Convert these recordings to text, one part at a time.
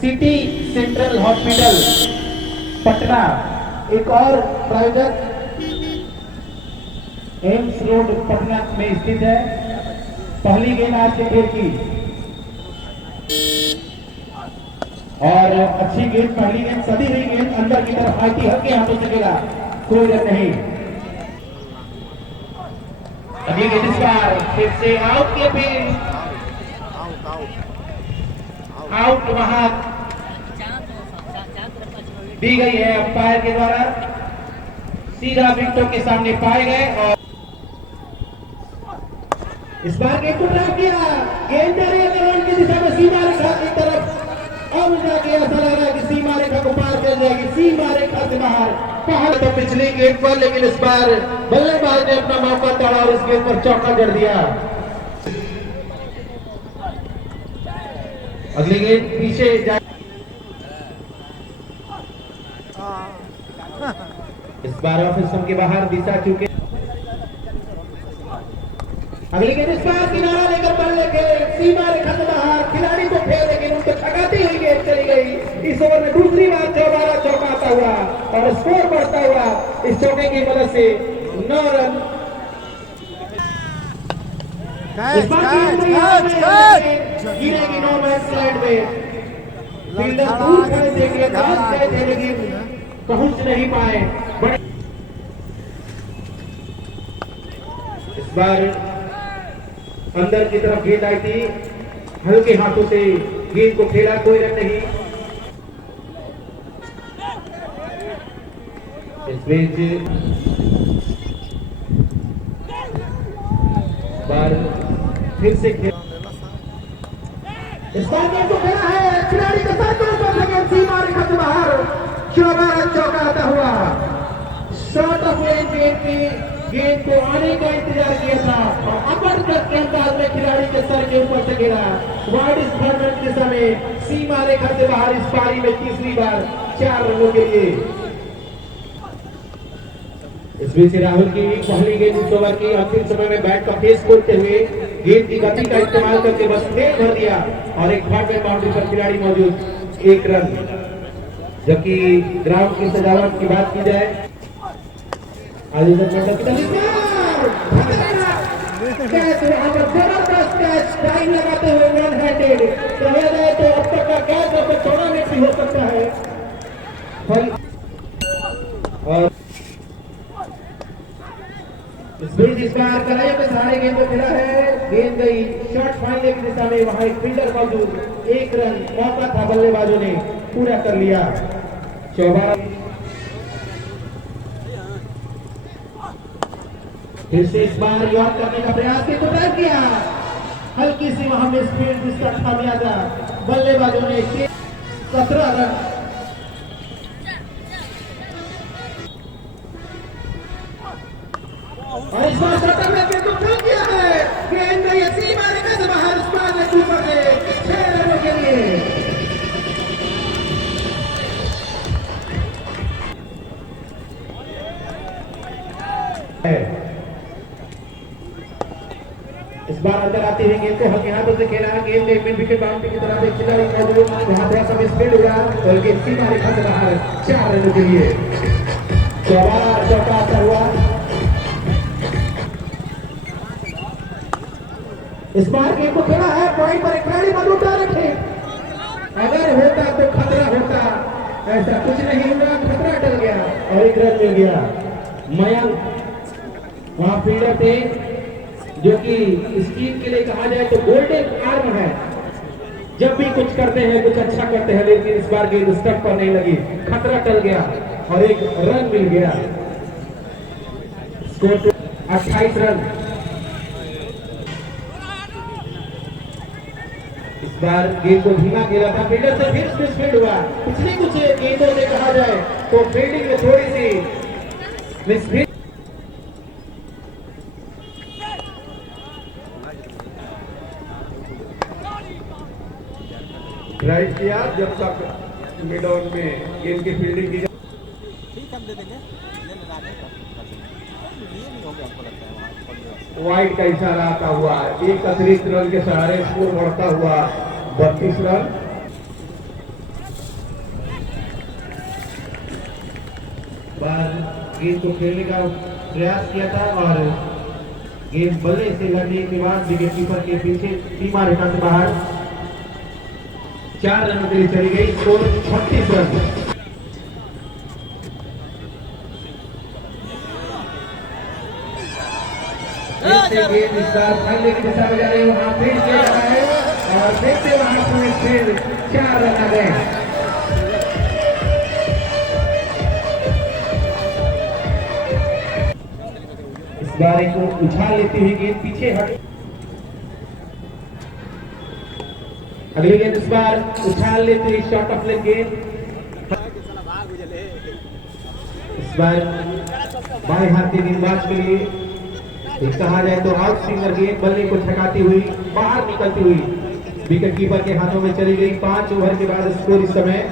City central hospital Patna एक और प्रायोजक एम्स रोड पटना में स्थित है। पहली गेंद आज के खेल की और अच्छी गेंद, पहली गेंद सदी हुई गेंद अंदर की तरफ आई थी, हल्के हाथों से खेला, कोई रन नहीं। अभी गेंद इस बार फिर से आउट के फिर आउट वहां दी गई है अंपायर के द्वारा, सीधा विकेटों के सामने पाए गए। और इस बार गेंद को ड्राइव किया, गेंद जा रही है ग्राउंड की दिशा में सीमा रेखा की तरफ, अब जाके ऐसा लग रहा है कि सीमा रेखा को पार कर जाएगी, सीमा रेखा से बाहर पहाड़ तो पिछली गेंद पर, लेकिन इस बार बल्लेबाज ने अपना मौका तोड़ा और इस गेंद पर चौका जड़ दिया। अगली गेंद पीछे जा, इस बार ऑफिस के बाहर दिशा चुके। अगली गेंद इस बार किनारा लेकर बल्ले खेले, सीमा रेखा से बाहर, खिलाड़ी को खेल, लेकिन उनको ठगाती हुई गेंद चली गई। इस ओवर में दूसरी बार 14 चौका आता हुआ और स्कोर बढ़ता हुआ इस चौके की मदद से 9 रन। गिरेगी नो मैन स्लाइड में, फील्डर दूर खड़े थे लेकिन पहुंच नहीं पाए। इस बार अंदर की तरफ गेंद आई थी, हल्के हाथों से गेंद को खेला, कोई रन नहीं। इस बीच बार फिर से खेल, इस बार गेंद को खेला है, खिलाड़ी के सर के ऊपर लगे, सीमा रेखा से बाहर, 14 चौका आता हुआ। शॉर्ट ऑफ रेंज गेंद को आने का इंतजार किया था और अपर कट के अंदाज में खिलाड़ी के सर के ऊपर से गिरा, वाइड स्क्वाड्रन की दिशा में, सीमा रेखा से बाहर। इस पारी में तीसरी बार 4 रनों के लिए। इस बीच राहुल की पहली गेंद इस ओवर की अंतिम समय में बैट का फेस खोलते हुए गेंद की गति का इस्तेमाल करके बस फेल भर दिया और एक हॉट में बाउंड्री पर खिलाड़ी मौजूद, 1 रन। जबकि ग्राउंड की सजावट की बात की जाए, जबरदस्त कैच, टाइम लगाते हुए वन हैंडेड कहा जाए तो अब तक का कैच अब 14 मिनट भी हो सकता है। और इस बीच इस बार कलाई में सहारे गेंद को खेला है, गेंद गई शॉर्ट फाइनल की दिशा में, वहां एक फील्डर मौजूद, 1 रन मौका था, बल्लेबाजों ने पूरा कर लिया। 14 फिर से इस बार याद करने का प्रयास किया, हल्की सी वहां में स्पीड जिसका खामियाजा बल्लेबाजों ने 17 रन। और इस बार शटर में गेंद को फेंक दिया है, गेंद गई सीमा रेखा से बाहर, इस बार ने ऊपर गए 6 रनों के लिए। इस बार अंदर आती है गेंद को हल्के हाथों से खेला, गेंद में मिड विकेट बाउंड्री की तरफ एक खिलाड़ी मौजूद, वहां थोड़ा सा स्पीड हुआ और गेंद सीमा रेखा से बाहर, 4 रनों के लिए। 14 चौका आता हुआ। इस बार गेंद को खेला है, पॉइंट पर एक खिलाड़ी मौजूद रखे, अगर होता तो खतरा होता, ऐसा कुछ नहीं हुआ, खतरा टल गया और 1 रन मिल गया। मयंक वहां फील्डर थे, जो कि इस टीम के लिए कहा जाए तो गोल्डन आर्म है, जब भी कुछ करते हैं कुछ अच्छा करते हैं, लेकिन इस बार गेंद स्टंप पर नहीं लगी, खतरा टल गया और 1 रन मिल गया। Score 28 run. इस बार गेंद को धीमा खेला था, फील्डर से फिर मिसफील्ड हुआ। पिछली कुछ गेंदों से कहा जाए तो फील्डिंग में थोड़ी सी मिसफील्ड, ड्राइव किया जब तक मिड ऑन में गेंद की फील्डिंग की जाए। ठीक हम दे देंगे, वाइड का इशारा आता हुआ, 1 अतिरिक्त रन के सहारे स्कोर बढ़ता हुआ 32 रन। बार गेंद को खेलने का प्रयास किया था और गेंद बल्ले से लगने के बाद विकेट कीपर के पीछे सीमा रेखा से बाहर 4 रनों के लिए चली गई। Score 36 run. गेंद इस बार फैलने की दिशा में जा रही है, वहां फिर से रहा है और देखते वहां पर फिर 4 रन आ गए। इस बार को उछाल लेती हुई गेंद पीछे हट। अगली गेंद इस बार उछाल लेते हुई शॉट ऑफ लेग गेंद। इस बार बाएं हाथ के गेंदबाज के लिए कहा जाए तो आउट स्विंगर गेंद बल्ले को छकाती हुई बाहर निकलती हुई विकेट कीपर के हाथों में चली गई। 5 ओवर के बाद स्कोर इस समय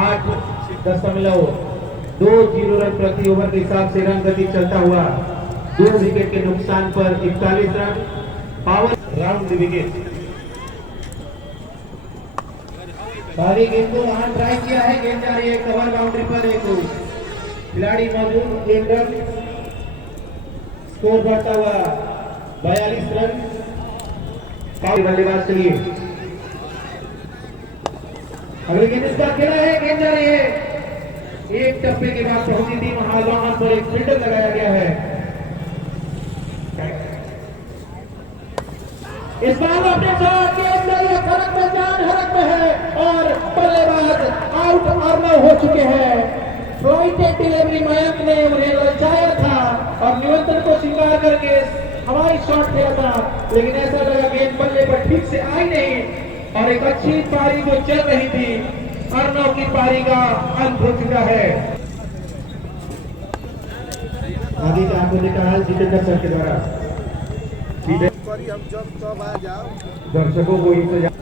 8.20 रन प्रति ओवर के हिसाब से रन गति चलता हुआ 2 विकेट के नुकसान पर 41 run. Power round the wicket. पहली गेंद को वहां ट्राई किया है, गेंद जा रही है कवर बाउंड्री पर, एक खिलाड़ी मौजूद, 1 रन। स्कोर बढ़ता हुआ 42 रन बल्लेबाज के लिए। अगली गेंद इस बार खेला है, गेंद जा रही है एक टप्पे के बाद पहुंची थी, वहां पर एक फील्डर लगाया गया है। इस बार अपने साथ गेंद हरक में जान हरक में है और बल्लेबाज आउट और हो चुके हैं। फ्लाइट डिलीवरी मयंक ने उन्हें ललचाया था और नियंत्रण को स्वीकार करके हवाई शॉट खेला था, लेकिन ऐसा लगा गेंद बल्ले पर ठीक से आई नहीं और एक अच्छी पारी जो चल रही थी, अर्नव की पारी का अंत हो चुका है। आगे का आपको देखा है जितेंद्र सर के द्वारा दर्शकों को इंतजार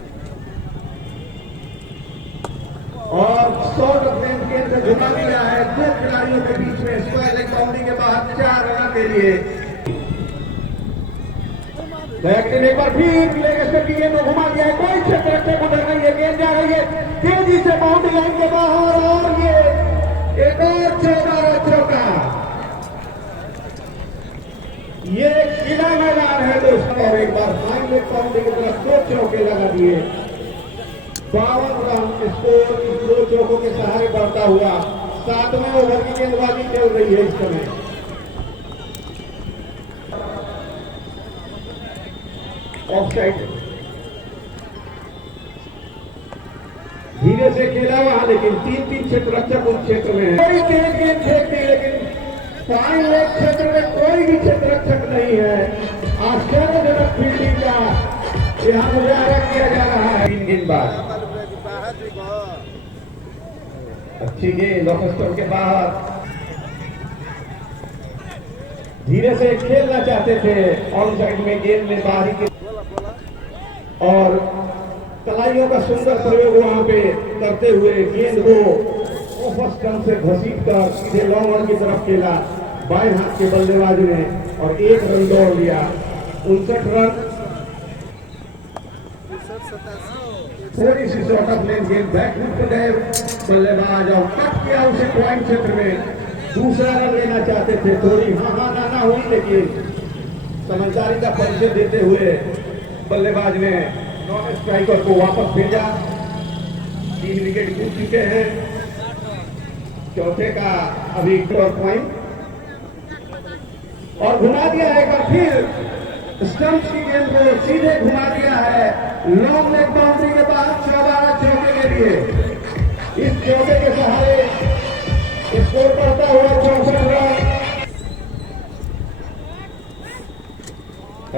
और शॉट ऑफ लेंथ गेंद से घुमा दिया है 2 खिलाड़ियों के बीच में। स्क्वायर लेग बाउंड्री के बाहर 4 रन के लिए एक बार फिर लेग स्टेप की गेंद को घुमा दिया है, कोई क्षेत्र रखने को डर नहीं है, गेंद जा रही है तेजी से बाउंड्री लाइन के बाहर और ये एक और चौका। ये किला मैदान है दोस्तों और एक बार फाइन लेग बाउंड्री की तरफ 2 चौके लगा दिए। 52 रन स्कोर 2 चौकों के सहारे बढ़ता हुआ 7वें ओवर की गेंदबाजी चल रही है इस समय। ऑफसाइड धीरे से खेला वहां, लेकिन 3 क्षेत्र रक्षक उस क्षेत्र में कोई तेज गेंद फेंकती, लेकिन फाइन लेग क्षेत्र में कोई भी क्षेत्र रक्षक नहीं है। आश्चर्यजनक फील्डिंग का यहाँ मुजाहरा किया जा रहा है। 3 गेंदबाज अच्छी गेंद ऑफस्टोर के बाहर धीरे से खेलना चाहते थे, ऑन साइड में गेंद में बाहरी के और तलाइयों का सुंदर प्रयोग वहां पे करते हुए गेंद को ऑफ स्टंप से घसीट कर सीधे लॉन्ग रन की तरफ खेला बाएं हाथ के बल्लेबाज ने और 1 रन दौड़ लिया। 59 रन। थोड़ी सी शॉट ऑफ लेंथ गेंद बैकफुट पे गए बल्लेबाज और कट किया उसे पॉइंट क्षेत्र में। दूसरा रन लेना चाहते थे, थोड़ी हाँ ना हुई, लेकिन समझदारी का परिचय देते हुए बल्लेबाज ने नॉन स्ट्राइकर को वापस भेजा। 3 विकेट टूट चुके हैं, चौथे का अभी पॉइंट और घुमा दिया है एक फिर स्टंप की गेंद को सीधे घुमा दिया है लॉन्ग लेग बाउंड्री के बाद 14 चौके के लिए। इस चौके के सहारे स्कोर बढ़ता हुआ 64 रन।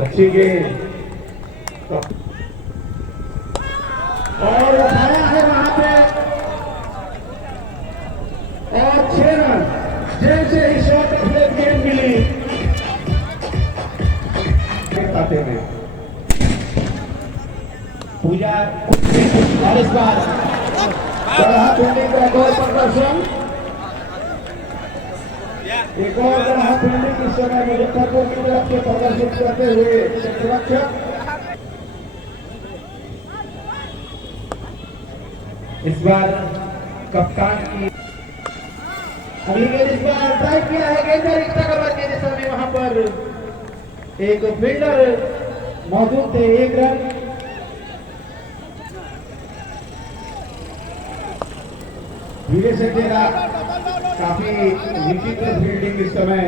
अच्छी गेंद और उठाया है वहां पे और 6 रन। जैसे ही शॉट ऑफ लेग गेंद मिली खाते में पूजा और इस बार फील्डिंग का एक और प्रदर्शन, एक और तरह फील्डिंग इस समय मुजफ्फरपुर की तरफ से प्रदर्शित करते हुए सुरक्षक। इस बार कप्तान की अभी गेंद इस बार ड्राइव किया है, गेंद रिक्शा का बात के दिशा में वहां पर एक फील्डर मौजूद थे। 1 रन। धीरे से खेला, काफी विचित्र फील्डिंग इस समय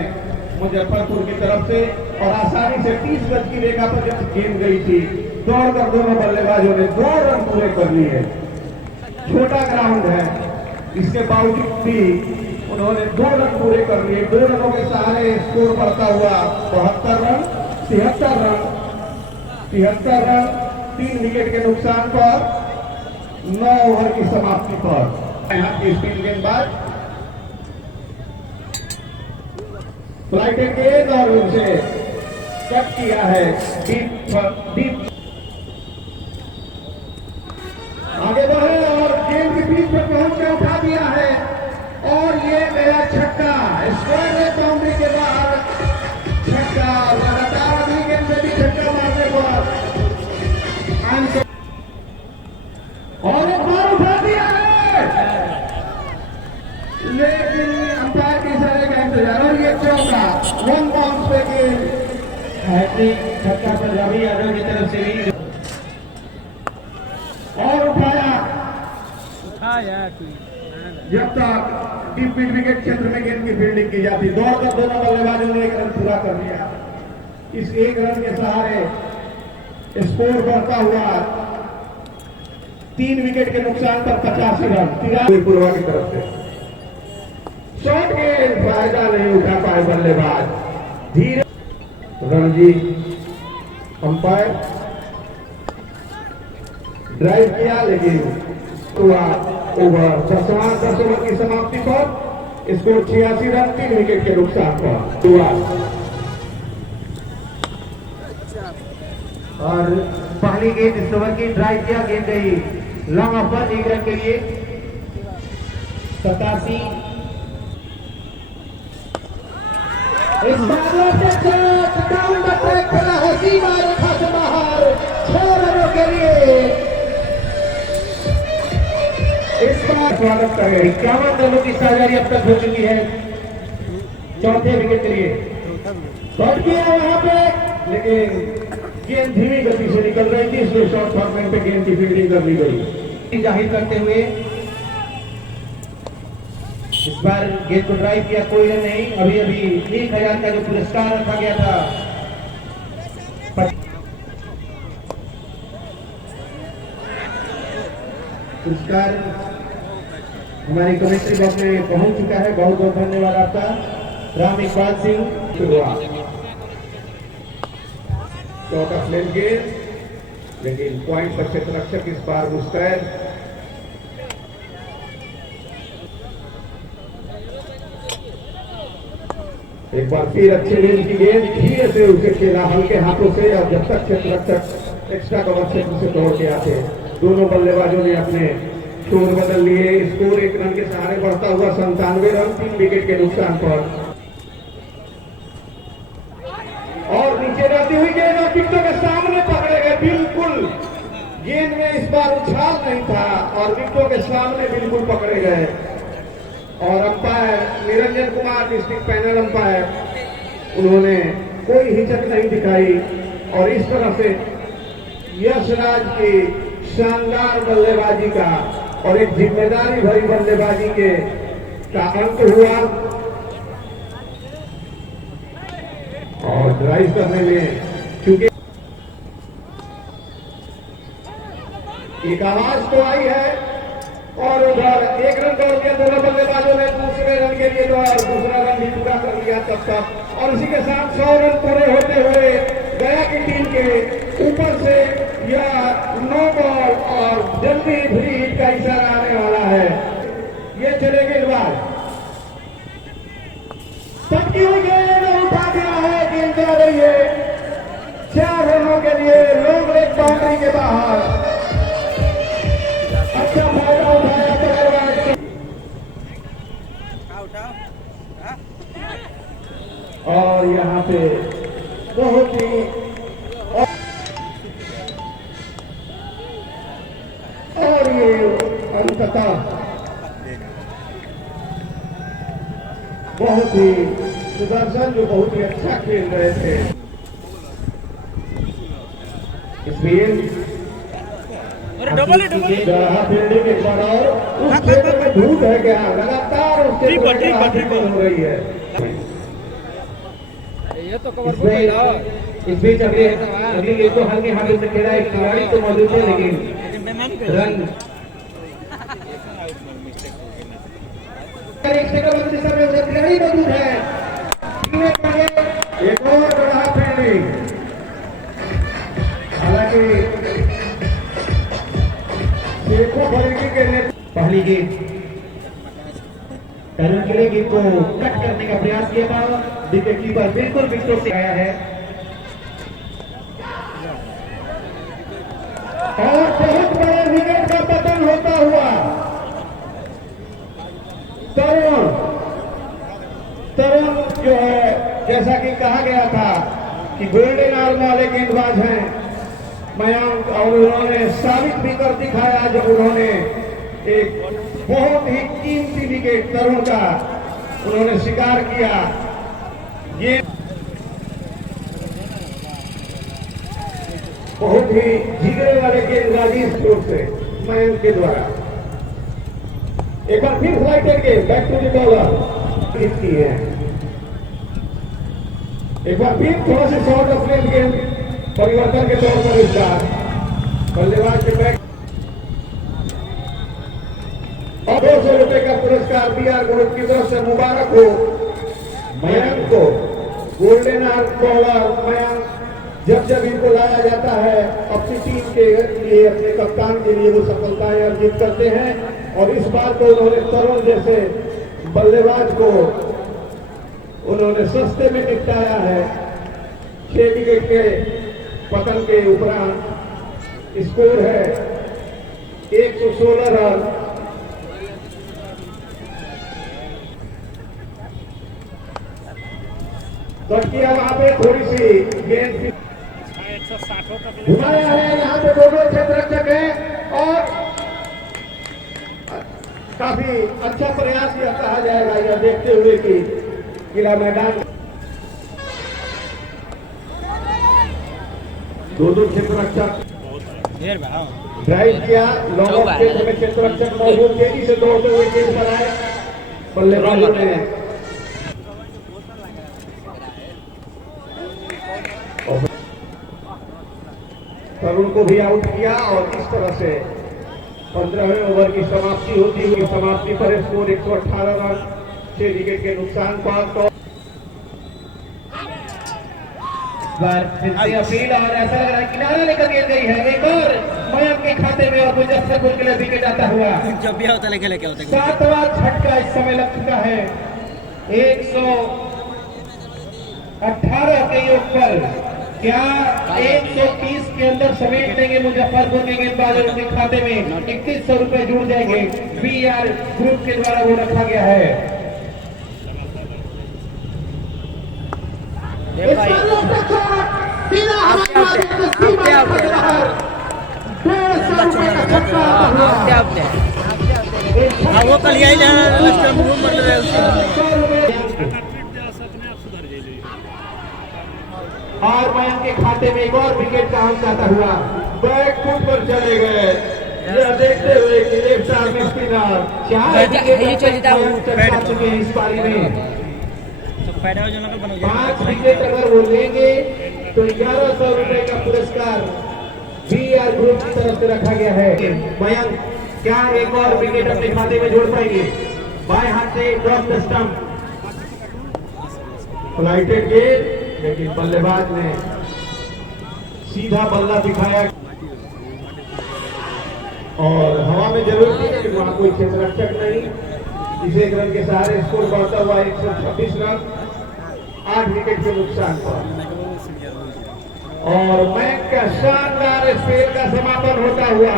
मुजफ्फरपुर की तरफ से, और आसानी से 30 गज की रेखा पर जब गेंद गई थी, दौड़कर दोनों बल्लेबाजों ने 2 रन पूरे कर लिए। छोटा ग्राउंड है, इसके बावजूद भी उन्होंने 2 रन पूरे कर लिए। 2 रनों के सहारे स्कोर बढ़ता हुआ 72 रन, 73 रन, 73 रन 3 विकेट के नुकसान पर 9 ओवर की समाप्ति पर। यहाँ की स्पिन गेंदबाज फ्लाइटेड गेंद और उनसे कट किया है डीप। आगे बढ़े और गेंद के बीच पर पहुंच के उठा दिया है, और ये मेरा छक्का। स्क्वायर रेट बाउंड्री के बाद छक्का, लगातार अगली गेंद में भी छक्का मारने पर और एक बार उठा दिया है, लेकिन अंपायर के इशारे का इंतजार, और ये चौका। 1 बाउंस पे गेंद, हैट्रिक छक्का पंजाबी यादव की तरफ से भी, और उठाया जब तक डीप मिड विकेट क्षेत्र में गेंद की फील्डिंग की जाती। दौड़कर दोनों बल्लेबाजों ने 1 रन पूरा कर लिया। इस 1 रन के सहारे स्कोर बढ़ता हुआ 3 विकेट के नुकसान पर 85 रन। पूर्वा की तरफ से शॉट गेंद, फायदा नहीं उठा पाए बल्लेबाज। धीरे रणजी अंपायर ड्राइव किया, लेकिन हुआ ओवर 10 ओवर की समाप्ति पर स्कोर 86 रन 3 विकेट के नुकसान पर हुआ। और पहली गेंद इस ओवर की ड्राइव किया, गेंद गई लॉन्ग ऑफ पर 1 रन के लिए। 87 इस डाउन द ट्रैक खेला है, सीमा रेखा से बाहर 6 रनों के लिए। इस बार स्वागत कर रहे 51 रनों की साझेदारी अब तक हो चुकी है। चौथे विकेट के लिए शॉट किया वहां पे, लेकिन गेंद धीमी गति से निकल रही थी, इसलिए शॉर्ट फॉर्मेट पे गेंद की फील्डिंग कर ली गई। जाहिर करते हुए इस बार गेंद को ड्राइव किया, कोई रन नहीं। अभी अभी 1000 का जो पुरस्कार रखा गया था, पुरस्कार हमारी कमेंट्री बॉक्स में पहुंच चुका है। बहुत बहुत धन्यवाद आपका, राम इकबाल सिंह। शॉट ऑफ लेन गेंद, लेकिन पॉइंट पर क्षेत्ररक्षक इस बार मुस्तैद। एक बार फिर अच्छी रेंज की गेंद, धीरे से उसे खेला हल्के हाथों से, और जब तक क्षेत्ररक्षक एक्स्ट्रा कवर क्षेत्र से दौड़ के आते, दोनों बल्लेबाजों ने अपने शोर बदल लिए। स्कोर 1 रन के सहारे बढ़ता हुआ 97 रन 3 विकेट के नुकसान पर। और नीचे रहती हुई गेंद और विकेटों के सामने पकड़े गए। बिल्कुल गेंद में इस बार उछाल नहीं था, और विकेटों के सामने बिल्कुल पकड़े गए। और umpire Niranjan Kumar, district panel umpire, उन्होंने कोई हिचक नहीं दिखाई, और इस तरह से यशराज की शानदार बल्लेबाजी का और एक जिम्मेदारी भरी बल्लेबाजी के का अंत हुआ। और ड्राइव करने में चूंकि एक आवाज तो आई है, और उधर 1 रन दौड़ के दोनों बल्लेबाजों ने दूसरे रन के लिए दूसरा रन भी पूरा कर लिया तब तक। और इसी के साथ 100 रन पूरे होते हुए गया की टीम के ऊपर से यह 9 बॉल और जल्दी फ्री हिट का इशारा आने वाला है। ये चले गेंदबाज पटकी हुई गेंद उठा दिया है, गेंद जा रही है 4 रनों के लिए लॉन्ग लेग बाउंड्री के बाहर। अच्छा फायदा उठाया बल्लेबाज, और यहाँ पे बहुत ही और ये अंततः बहुत ही सुदर्शन जो बहुत ही अच्छा खेल रहे थे। इसलिए फील्डिंग एक बार और उस क्षेत्र में धूप है क्या लगातार उस क्षेत्र में हो रही है। इस बीच अगली ये तो हल्के हाथों से खेला एक खिलाड़ी तो मौजूद है, लेकिन रन खिलाड़ी मौजूद है। एक और बड़ा फील्डिंग, हालांकि पहली गेंद तरुण गिले गेंद को कट करने का प्रयास किया था, विकेट कीपर बिल्कुल विकेट से आया है और बहुत बड़े विकेट का पतन होता हुआ तरुण जो है, जैसा कि कहा गया था कि गोल्डन आर्म वाले गेंदबाज हैं मयंक, और उन्होंने साबित भी कर दिखाया जब उन्होंने एक बहुत ही कीमती विकेट तरुण का उन्होंने शिकार किया। ये बहुत ही जिगरे वाले गेंदबाजी स्ट्रोक से मयंक के द्वारा। एक बार फिर flighted game back to the bowler की है। एक बार फिर थोड़ा सा शॉर्ट ऑफ लेंथ गेम परिवर्तन के तौर पर इस बार बल्लेबाज के बैक और 200 रुपए का पुरस्कार बीआर ग्रुप की तरफ से मुबारक हो मयंक को। गोल्डन आर्म बॉलर मयंक, जब इनको लाया जाता है अपनी टीम के लिए, अपने कप्तान के लिए वो सफलताएं अर्जित करते हैं और इस बार तो उन्होंने तरुण जैसे बल्लेबाज को उन्होंने सस्ते में निपटाया है। 6 विकेट के पतन के उपरांत स्कोर है 116 रन। किया वहां पे थोड़ी सी गेंद घुमाया है, यहाँ पे दोनों क्षेत्ररक्षक है और काफी अच्छा प्रयास यह कहा जाएगा यह देखते हुए कि किला मैदान दोनों क्षेत्ररक्षक ड्राइव किया, लॉन्ग ऑफ क्षेत्र में क्षेत्ररक्षक मौजूद तेजी से दौड़ते हुए गेंद पर आए, बल्लेबाजों ने तरुण को भी आउट किया और इस तरह से 15वें ओवर की समाप्ति होती हुई समाप्ति पर स्कोर 118 रन 6 विकेट के नुकसान पर। तो फिर से अपील और ऐसा लग रहा है किनारा लेकर गेंद गई है एक और मयंक के खाते में और मुजफ्फरपुर के लिए विकेट आता हुआ। जब भी होता लेके लेके होता 7वां झटका इस समय लग चुका है 118 के योग पर। क्या 130 के अंदर समेट लेंगे मुजफ्फरपुर के गेंदबाजों के खाते में 2100 रुपए जुड़ जाएंगे। बीआर ग्रुप के द्वारा वो रखा गया है। वो कल और मयंक के खाते में एक और विकेट का अंक आता हुआ बैक फुट पर चले गए। यह देखते हुए कि लेफ्ट आर्म स्पिनर 4 विकेट चुके हैं इस पारी में। 5 विकेट अगर वो लेंगे तो 1100 रुपए का पुरस्कार बीआर ग्रुप की तरफ से रखा गया है। मयंक क्या एक और विकेट अपने खाते में जोड़ पाएंगे? बाएं हाथ से ड्रॉप द स्टंप, फ्लाइटेड गेंद, लेकिन बल्लेबाज ने सीधा बल्ला दिखाया और हवा में जरूर थी लेकिन वहां कोई क्षेत्ररक्षक नहीं। इस एक रन के सहारे स्कोर बढ़ता हुआ 126 रन 8 विकेट के नुकसान पर। और मैच का शानदार स्पेल का समापन होता हुआ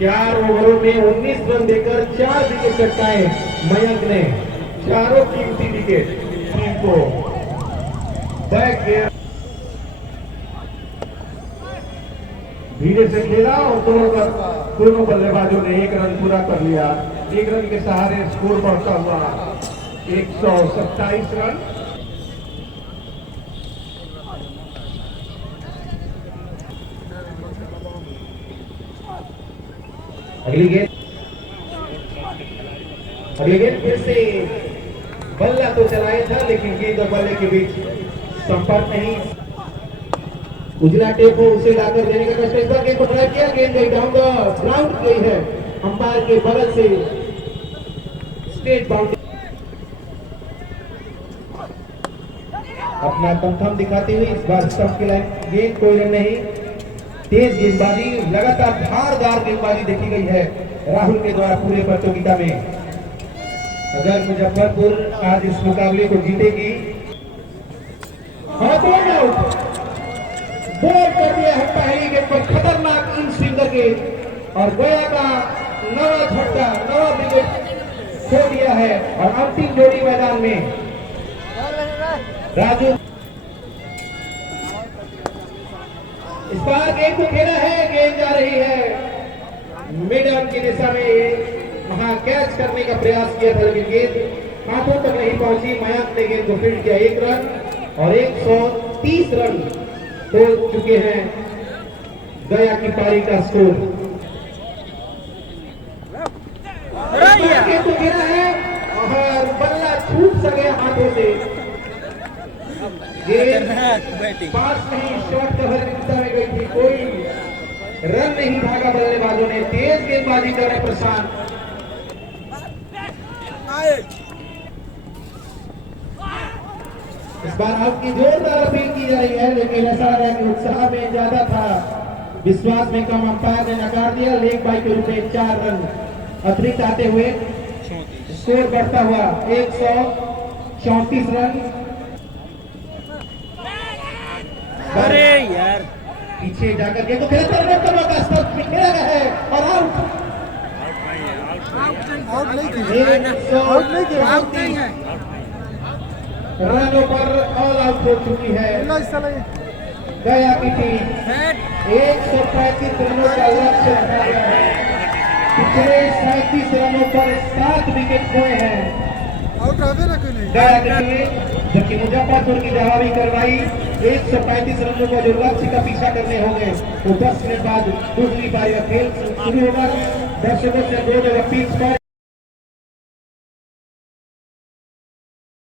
4 ओवरों में 19 रन देकर 4 विकेट चटकाए मयंक ने। चारों कीमती विकेट टीम को बैक गियर धीरे से खेला और दोनों बल्लेबाजों ने एक रन पूरा कर लिया। एक रन के सहारे स्कोर बढ़ता हुआ 127 रन। अगली गेंद फिर से बल्ला तो चलाया था, लेकिन गेंद और बल्ले के बीच संपर्क नहीं। उजला टेप हो उसे लाकर देने का कष्ट। इस बार गेंद को ट्राई किया, गेंद गई डाउन द ग्राउंड गई है अंपायर के बगल से स्टेट बाउंड्री। अपना दमखम दिखाती हुई इस बार स्टंप की लाइन, गेंद कोई रन नहीं। तेज गेंदबाजी, लगातार धारदार गेंदबाजी देखी गई है राहुल के द्वारा पूरे प्रतियोगिता में। अगर मुजफ्फरपुर आज इस मुकाबले को जीतेगी, बोल कर दिया है पहली गेंद पर खतरनाक इन स्विंगर के, और गया का नवा झटका, नवा विकेट खो दिया है। और अंतिम जोड़ी मैदान में राजू इस बार गेंद को खेला है, गेंद जा रही है मिड ऑन की दिशा में। वहां कैच करने का प्रयास किया था, लेकिन गेंद हाथों तक नहीं पहुंची। मयंक ने गेंद को फील्ड किया, 1 रन और 130 रन हो चुके हैं गया की पारी का स्कोर। गेंद को गिरा है और बल्ला छूट सा गया हाथों से। गेंद पास नहीं, शॉर्ट कवर की दिशा में गई थी, कोई रन नहीं भागा बल्लेबाजों ने। तेज गेंदबाजी कर रहे प्रशांत। इस बार आपकी जोरदार अपील की जा रही है, लेकिन ऐसा है कि उत्साह में ज्यादा था, विश्वास में कम। अंपायर ने नकार दिया। लेग बाई के रूप में 4 रन अतिरिक्त आते हुए स्कोर बढ़ता हुआ 134 रन। अरे यार, पीछे जाकर के तो खेला खेला गया है और आउट नहीं है। रनों पर ऑल आउट हो चुकी है गया की टीम। 135 रनों का लक्ष्य रखा गया है। पिछले 37 रनों पर 7 विकेट खोए हैं गया की टीम, जबकि मुजफ्फरपुर की जवाबी कार्रवाई 135 रनों का जो लक्ष्य का पीछा करने होंगे, वो 10 मिनट बाद दूसरी पारी का खेल शुरू होगा। दर्शकों से 2 जगह पिच पर